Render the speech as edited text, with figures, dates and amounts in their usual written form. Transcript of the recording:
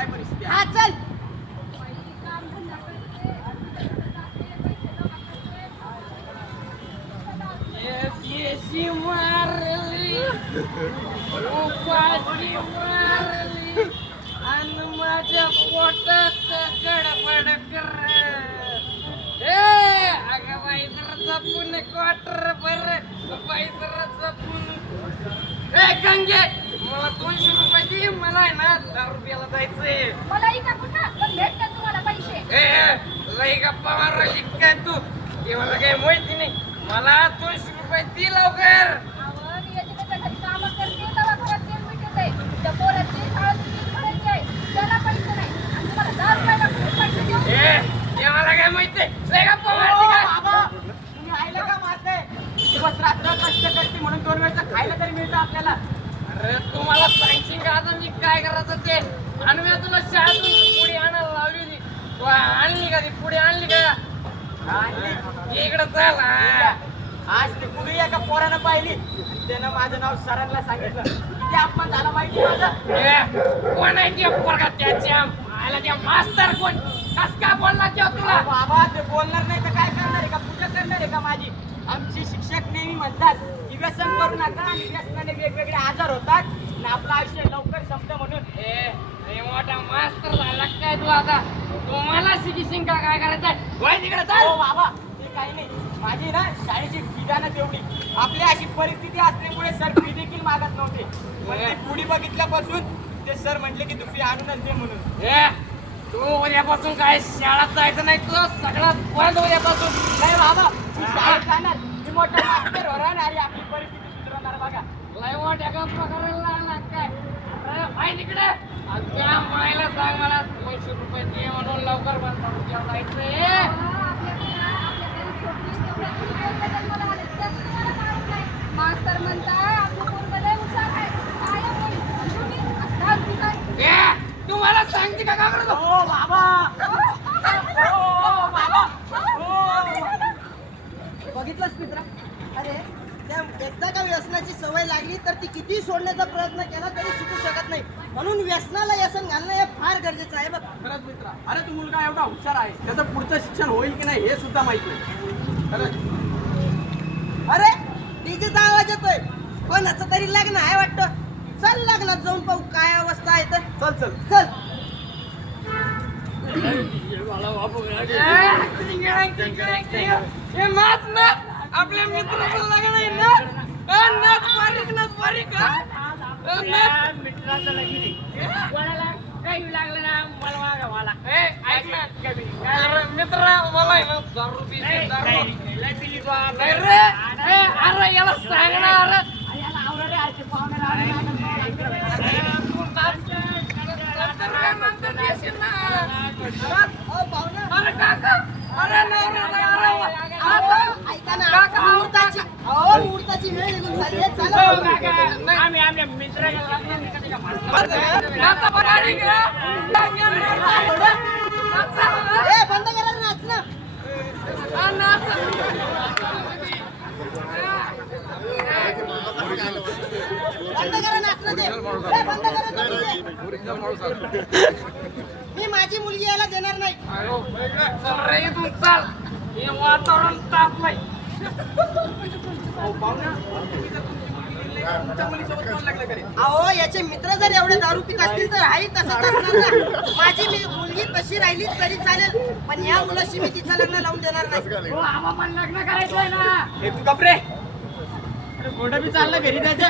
काय परिस्थिती आहे. हा चल. देशी मारली उपाशी मारली आणि माझ्या पोटात गडबड कर. अगं बाई जरा जपून क्वार्टर बर बाई जरा जपून. गंगे मला 200 रुपये दे. मला आहे ना 10 रुपयाला जायचंय. मला इका कुठं पण भेटतात तुम्हाला पैसे. लई गप्पा मारली काय तू? ते मला काही माहिती नाही. मला 200 रुपये दे लवकर. आवड याची त्याच्यासाठी कामं करते तेव्हा घरात तेल मिटते. त्या पोराची शाळेत फीस भरायची आहे त्याला पैसे नाही आणि तुम्हाला 10 रुपयाला कुठे पैसे देऊ. ते मला काय माहिती. लई गप्पा मारली काय? बाबा तुम्ही आईला का मारताय? दिवस रात्र कष्ट करते म्हणून 2 वेळचं खायला तरी मिळतं आपल्याला. अरे तुम्हाला सांगशील का आता मी काय करायचं ते? आणि मी तुला शाळेतून पुढे आणायला लावली होती. तू आणली का ती पुढे आणली का? आणि इकडं चल. आज ती पुढे एका पोरानं पाहिली त्यानं माझं नाव सरांना सांगितलं. ते अपमान झाला माहिती माझं. कोण आहे ते पोरगा? त्याच्या आला त्या मास्तर कोण? कस काय बोलला ते तुला? बाबा ते बोलणार नाही तर काय करणार आहे का? पूजा करणार आहे का माझी? आमचे शिक्षक नेहमी म्हणतात की व्यसन करू नका आणि व्यसनाने वेगवेगळे आजार होतात आणि आपलं आयुष्य लवकर संपतं म्हणून. हे मोठा मास्तर झाला काय तू आता? तुम्हाला शिकिशिंग का काय करायचंय? वय तिकडे चल. हो बाबा ते काही नाही. माझी ना शाळेची फी द्या ना तेवढी. आपली अशी परिस्थिती असल्यामुळे सर फी देखील मागत नव्हते. पण ती पुढी बघितल्यापासून ते सर म्हटले की तू फी आणूनच दे म्हणून. तू उद्यापासून काय शाळेत जायचं नाही. तुझं सगळं बंद उद्यापासून. नाही बाबा मी शाळेत जाणार. मी मोठा मास्तर होणार आणि आपली परिस्थिती सुधारणार बघा. लय मोठ्या गप्पा करायला लागला काय? अरे भाई तिकडे. आणि त्या मायला सांग मला 200 रुपये दे म्हणून लवकर बंद जायचंय. मास्तर म्हणताय आपलं पोरगं लय हुशार आहे. काय होईल? तुम्ही आता काय? तुम्हाला सांगते का काय करतो? हो बाबा हो बाबा बघितलंच मित्रा. अरे त्या एकदा का व्यसनाची सवय लागली तर ती किती सोडण्याचा प्रयत्न केला तरी सुटू शकत नाही. म्हणून व्यसनाला व्यसन घालणं हे फार गरजेचं आहे बघ. खरंच मित्रा. अरे तू मुलगा एवढा हुशार आहे त्याचं पुढचं शिक्षण होईल की नाही हे सुद्धा माहित नाही. खरंच. अरे डीजेचा आवाज येतोय. कोणाचं तरी लग्न आहे वाटतं. चल लग्नात जाऊन पाहू काय अवस्था आहे तर. चल चल चल. हे नाच ना आपल्या मित्राचं लग्न आहे ना. नाच बारीक नाच बारीक. मित्राचं लग्न काही लागलं ना मला मागा मला. ऐक ना मित्र मला आहे ना 10 रुपये नाही रे. अरे याला सांगणार. अरे काका अरे ऐका ना मुहूर्ताची वेळ निघून झाली आहे. चला. आम्ही आमच्या मित्राला ए बंद करा नाचणं. बंद करा नाचणं ते. ए, बंद करा तुम्ही ते. मी माझी मुलगी याला देणार नाही. चल रे इथून चाल. हे वातावरण तापलंय. अहो याचे मित्र जर एवढे दारू पित असतील तर हाही तसंच असणार ना. माझी मुलगी तशी राहिली तरी चालेल पण या मुलाशी मी तिचं लग्न लावून देणार नाही. आम्हा पण लग्न करायचंय ना. हे तू कपरे. अरे गोडा बी चालला घरी जायचं.